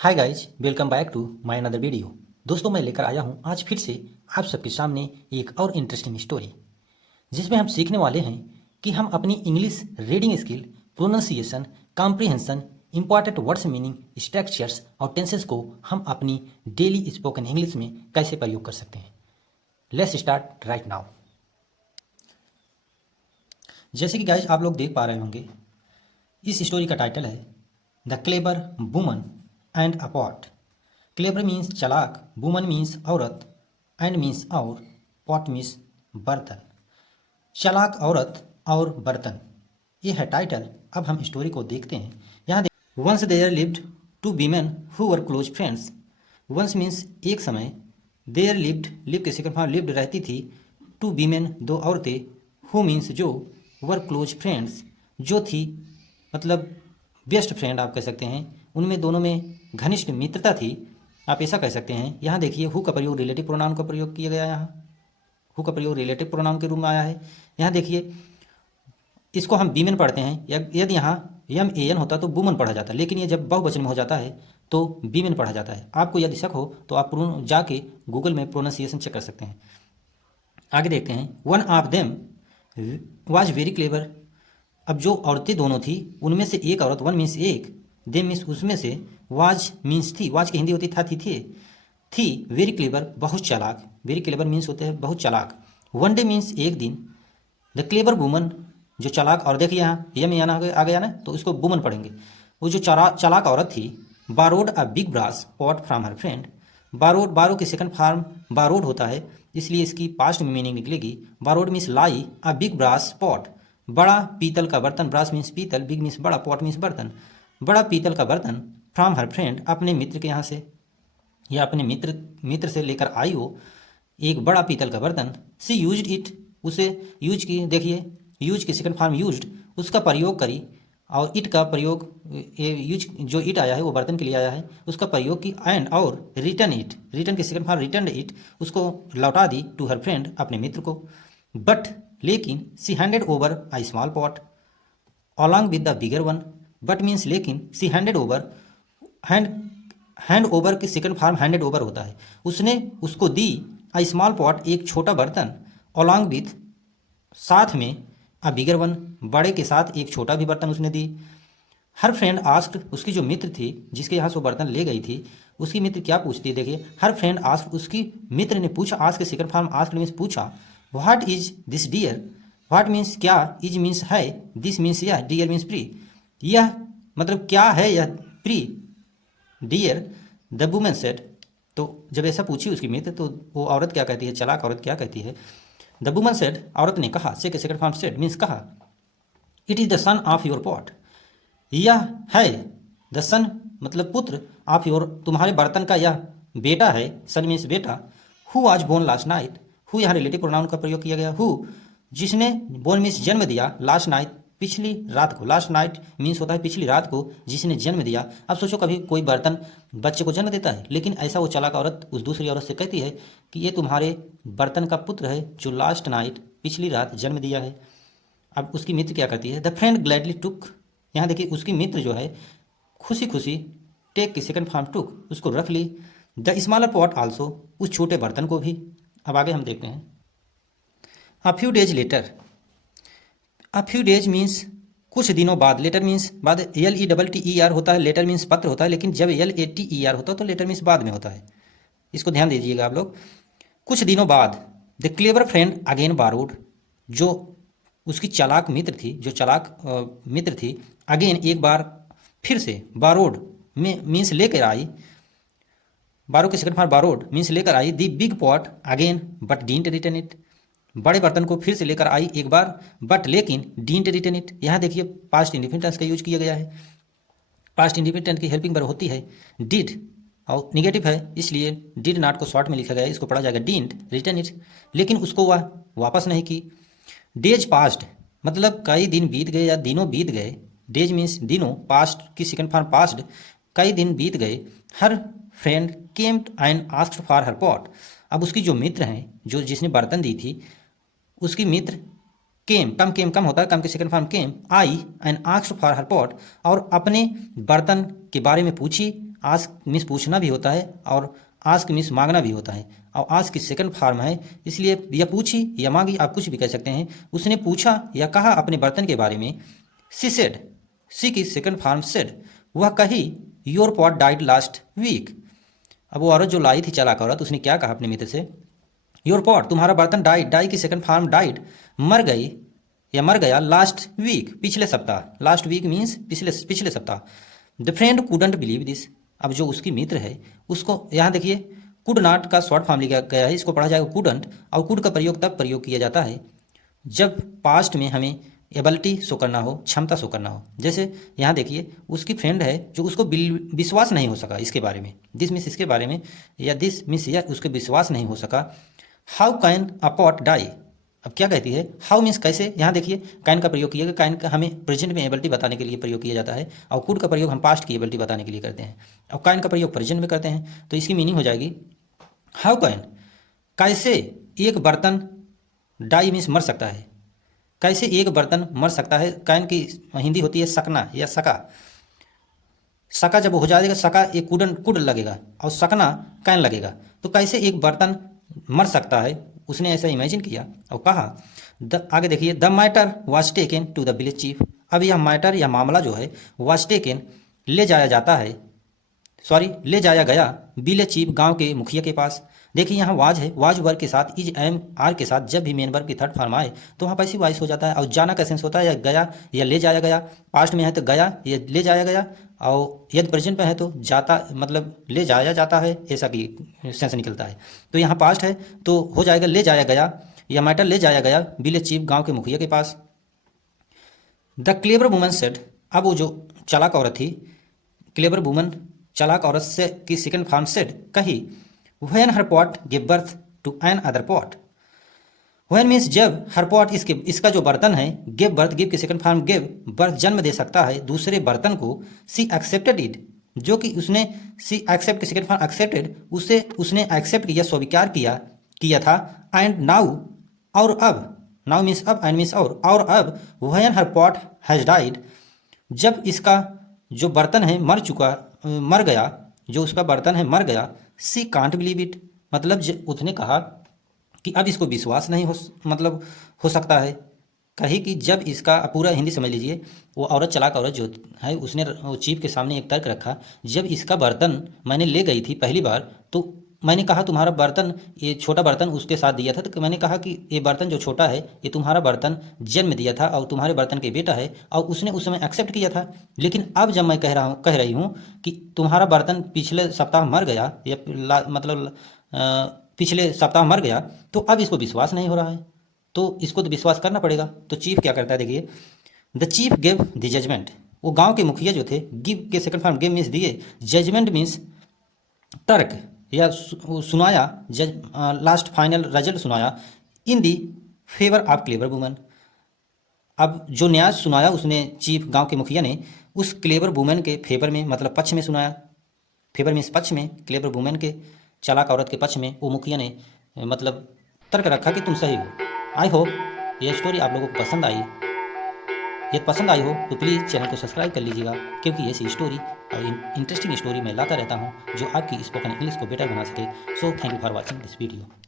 Hi guys, welcome back to my another video. दोस्तों, मैं लेकर आया हूँ आज फिर से आप सबके सामने एक और इंटरेस्टिंग स्टोरी, जिसमें हम सीखने वाले हैं कि हम अपनी English reading skill, pronunciation, comprehension, important words meaning, structures और टेंसेस को हम अपनी डेली स्पोकन इंग्लिश में कैसे प्रयोग कर सकते हैं। Let's start right now. जैसे कि गाइज आप लोग देख पा रहे होंगे, इस स्टोरी का टाइटल है the Kleber woman and a pot. Kleber means चालाक, वुमन मीन्स औरत, एंड मीन्स और, पॉट मीन्स बर्तन। चालाक औरत और बर्तन, ये है टाइटल। अब हम स्टोरी को देखते हैं। यहाँ once there lived two women who were close friends. Once means एक समय, देयर लिव्ड, लिव के सेकंड फॉर्म लिव्ड रहती थी, टू वीमेन दो औरतें, हु मीन्स जो, वर क्लोज फ्रेंड्स जो थी, मतलब बेस्ट फ्रेंड आप कह सकते हैं, उनमें दोनों में घनिष्ठ मित्रता थी, आप ऐसा कह सकते हैं। यहाँ देखिए हु का प्रयोग रिलेटिव प्रोनाउन का प्रयोग किया गया है। यहाँ हु का प्रयोग रिलेटिव प्रोनाउन के रूप में आया है। यहाँ देखिए इसको हम वीमेन पढ़ते हैं, यदि यहाँ यम ए एन होता तो वुमन पढ़ा जाता, लेकिन ये जब बहुवचन में हो जाता है तो वीमेन पढ़ा जाता है। आपको यदि शक हो तो आप जाके गूगल में प्रोनाउंसिएशन चेक कर सकते हैं। आगे देखते हैं। One of them was very clever. अब जो औरतें दोनों थी उनमें से एक औरत, वन मीन्स एक, देम मीन्स उसमें से, वाज मीन्स थी, वाज की हिंदी होती था, थी वेरी क्लेवर बहुत चालाक। वेरी क्लेवर मीन्स होते हैं बहुत चालाक। वन डे मीन्स एक दिन। द क्लेवर वुमन, जो चालाक, और देखिए यहाँ यम याना आ गया ना, तो उसको वुमन पढ़ेंगे। वो जो चालाक औरत थी, borrowed a big brass pot from her friend. Borrowed, borrow की सेकंड फॉर्म बारोड होता है, इसलिए इसकी पास्ट में मीनिंग निकलेगी। बारोड मीन्स लाई अ बिग ब्रास पॉट, बड़ा पीतल का बर्तन, ब्रास मीन्स पीतल, बिग मीन्स बड़ा, पॉट मीन्स बर्तन, बड़ा पीतल का बर्तन, फ्रॉम हर फ्रेंड अपने मित्र के यहाँ से, या अपने मित्र से लेकर आई हो एक बड़ा पीतल का बर्तन। सी यूज्ड इट, उसे यूज की, देखिए यूज की सेकंड फॉर्म यूज्ड, उसका प्रयोग करी, और इट का प्रयोग, ये यूज जो इट आया है वो बर्तन के लिए आया है, उसका प्रयोग की, एंड और रिटर्न इट, रिटर्न की सेकंड फॉर्म रिटर्न इट, उसको लौटा दी, टू हर फ्रेंड अपने मित्र को। बट लेकिन, she handed over I small pot along with the bigger one. But means लेकिन, she handed over, hand hand over की second form handed over होता है, उसने उसको दी, अ स्मॉल पॉट एक छोटा बर्तन, अलॉन्ग विथ साथ में, अ बिगर वन बड़े के साथ एक छोटा भी बर्तन उसने दी। हर फ्रेंड आस्क्ड, उसकी जो मित्र थी जिसके यहाँ से वो बर्तन ले गई थी, उसकी मित्र क्या पूछती है, देखिए हर फ्रेंड आस्क्ड, उसकी मित्र ने पूछा, आस्क के सेकंड फॉर्म आस्क्ड मीन्स पूछा। What is this dear, what means क्या, इज मीन्स है, दिस मीन्स यह, डियर मीन्स प्री, यह मतलब क्या है यह, प्री, डियर, द वुमेन सेड। तो जब ऐसा पूछी उसकी मित्र, तो वो औरत क्या कहती है, चालाक औरत क्या कहती है, द वुमन सेड, औरत ने कहा, से के सेकंड फॉर्म सेड मीन्स कहा, it is the son of your pot, यह है, द सन मतलब पुत्र, ऑफ योर तुम्हारे बर्तन का यह बेटा है, सन मीन्स बेटा। हु आज बोर्न लास्ट नाइट, हु यहाँ रिलेटिव प्रोनाउन का प्रयोग किया गया, हु जिसने, बोर्न मीन्स जन्म दिया, लास्ट नाइट पिछली रात को, लास्ट नाइट मीन्स होता है पिछली रात को, जिसने जन्म दिया। अब सोचो कभी कोई बर्तन बच्चे को जन्म देता है, लेकिन ऐसा वो चालाक औरत उस दूसरी औरत से कहती है कि ये तुम्हारे बर्तन का पुत्र है जो लास्ट नाइट पिछली रात जन्म दिया है। अब उसकी मित्र क्या करती है, द फ्रेंड ग्लैडली टुक, यहाँ देखिए उसकी मित्र जो है खुशी खुशी, टेक की सेकंड फॉर्म टुक, उसको रख ली, द स्मॉलर पॉट आल्सो, उस छोटे बर्तन को भी। अब आगे हम देखते हैं। A few days later, a few days means कुछ दिनों बाद, लेटर मीन्स बाद, L E double T E R होता है, लेटर मीन्स पत्र होता है, लेकिन जब L A T E R होता है तो लेटर मीन्स बाद में होता है, इसको ध्यान दीजिएगा आप लोग। कुछ दिनों बाद, the clever friend again borrowed, जो उसकी चालाक मित्र थी, जो चालाक मित्र थी, अगेन एक बार फिर से, बारोड में मीन्स लेकर आई, बारो के सेकंड फॉर्म बारोड मीन्स लेकर आई, the big pot again but didn't return it, बड़े बर्तन को फिर से लेकर आई एक बार, बट लेकिन डींट रिटर्न इट, यहाँ देखिए पास्ट इंडिफिनिट टेंस का यूज किया गया है। पास्ट इंडिफिनिट टेंस की हेल्पिंग वर्ब होती है डिड, और निगेटिव है इसलिए डिड नॉट को शॉर्ट में लिखा गया है, इसको पढ़ा जाएगा डींट रिटर्न इट, लेकिन उसको वह वापस नहीं की। डेज पास्ट मतलब कई दिन बीत गए या दिनों बीत गए, डेज मीन्स दिनों, पास्ट की सेकंड फॉर्म पास्ट, कई दिन बीत गए। हर friend came and asked for her pot, अब उसकी जो मित्र हैं, जो जिसने बर्तन दी थी, उसकी मित्र केम, कम होता है, कम के second form came, I and asked for her pot, और अपने बर्तन के बारे में पूछी, आस्क मीन्स पूछना भी होता है और आस्क मीन्स मांगना भी होता है, और आस्क की सेकंड फॉर्म है, इसलिए या पूछी या मांगी, आप कुछ भी कह सकते हैं। उसने पूछा या कहा अपने बर्तन के बारे में। सी सेड, सी की सेकंड फॉर्म सेड, वह कही your pot died last week. अब वो औरत जो लाई थी, चालाक औरत, उसने क्या कहा अपने मित्र से, योर पॉट तुम्हारा बर्तन डाइड, डाई की सेकंड फॉर्म डाइड, मर गई या मर गया, लास्ट वीक पिछले सप्ताह, लास्ट वीक मीन्स पिछले सप्ताह। The friend couldn't believe this, अब जो उसकी मित्र है उसको, यहाँ देखिए कुड नॉट का शॉर्ट फॉर्म लिखा गया है, इसको पढ़ा जाएगा कुडंट, और कुड का प्रयोग तब प्रयोग किया जाता है जब पास्ट में हमें एबिलिटी शो करना हो, क्षमता शो करना हो। जैसे यहाँ देखिए उसकी फ्रेंड है जो उसको विश्वास नहीं हो सका इसके बारे में, दिस मीन्स इसके बारे में, या दिस मीन्स या उसके विश्वास नहीं हो सका। How can a pot die, अब क्या कहती है, हाउ मीन्स कैसे, यहाँ देखिए कैन का प्रयोग किया गया, कैन का हमें प्रेजेंट में एबिलिटी बताने के लिए प्रयोग किया जाता है, और कुड का प्रयोग हम पास्ट की एबिलिटी बताने के लिए करते हैं, और कैन का प्रयोग प्रेजेंट में करते हैं। तो इसकी मीनिंग हो जाएगी हाउ कैन, कैसे एक बर्तन, डाई मीन्स मर सकता है, कैसे एक बर्तन मर सकता है। कैन की हिंदी होती है सकना या सका, सका जब हो जाएगा, सका एक कुड लगेगा और सकना कैन लगेगा, तो कैसे एक बर्तन मर सकता है, उसने ऐसा इमेजिन किया और कहा। आगे देखिए, the matter was taken to the village chief, अब यह मैटर या मामला जो है वाज टेकन ले जाया जाता है, सॉरी ले जाया गया विलेज चीफ गांव के मुखिया के पास। देखिए यहाँ वाज है, वाज वर्ग के साथ इज एम आर के साथ जब भी मेन वर्ब की थर्ड फॉर्म आए तो वहाँ पैसिव वॉइस हो जाता है, और जाना का सेंस होता है या गया या ले जाया गया, पास्ट में है तो गया या ले जाया गया, और यदि प्रेजेंट में है तो जाता मतलब ले जाया जाता है, ऐसा भी सेंस निकलता है। तो यहाँ पास्ट है तो हो जाएगा ले जाया गया, या मैटर ले जाया गया विलेज चीफ गाँव के मुखिया के पास। द क्लेवर वुमन सेड, अब वो जो चालाक औरत थी, क्लेवर वुमन चालाक औरत से की सेकंड फॉर्म सेड कही, when her pot give birth to an other pot, when means जब, हर पॉट इसका जो बर्तन है, गिव बर्थ, गिव की सेकंड फॉर्म गिव, बर्थ जन्म दे सकता है दूसरे बर्तन को, सी एक्सेप्टेड इट, जो कि उसने, सी एक्सेप्ट की सेकंड फॉर्म एक्सेप्टेड, उसे उसने एक्सेप्ट किया, स्वीकार किया था, एंड नाउ, और अब, नाउ मीन्स अब, एंड मीन्स और अब, when her pot has died, जब इसका जो बर्तन है मर गया, जो उसका बर्तन है मर गया, सी कांट बिलीव इट, मतलब उसने कहा कि अब इसको विश्वास नहीं हो सकता है। कही कि जब इसका, पूरा हिंदी समझ लीजिए, वो औरत चालाक औरत जो है उसने चीफ के सामने एक तर्क रखा, जब इसका बर्तन मैंने ले गई थी पहली बार तो मैंने कहा तुम्हारा बर्तन, ये छोटा बर्तन उसके साथ दिया था, तो मैंने कहा कि ये बर्तन जो छोटा है ये तुम्हारा बर्तन जन्म दिया था और तुम्हारे बर्तन के बेटा है, और उसने उस समय एक्सेप्ट किया था। लेकिन अब जब मैं कह रही हूँ कि तुम्हारा बर्तन पिछले सप्ताह मर गया, या पिछले सप्ताह मर गया, तो अब इसको विश्वास नहीं हो रहा है, तो इसको तो विश्वास करना पड़ेगा। तो चीफ क्या करता है, देखिए, the chief give the judgement, वो गांव के मुखिया जो थे, गिव के सेकंड फॉर्म गिव मीन्स दिए, जजमेंट मीन्स तर्क या सुनाया, लास्ट फाइनल रिजल्ट सुनाया, in the favour of clever woman, अब जो न्याय सुनाया उसने चीफ गांव के मुखिया ने उस क्लेवर वुमन के फेवर में, मतलब पक्ष में सुनाया, फेवर मीन्स पक्ष में, क्लेवर वुमन के, चालाक औरत के पक्ष में वो मुखिया ने मतलब तर्क रखा कि तुम सही हो। आई होप ये स्टोरी आप लोगों को पसंद आई, यदि पसंद आई हो तो प्लीज़ चैनल को सब्सक्राइब कर लीजिएगा, क्योंकि ऐसी स्टोरी और इंटरेस्टिंग स्टोरी मैं लाता रहता हूँ जो आपकी स्पोकन इंग्लिश को बेटर बना सके। So thank you for watching this video.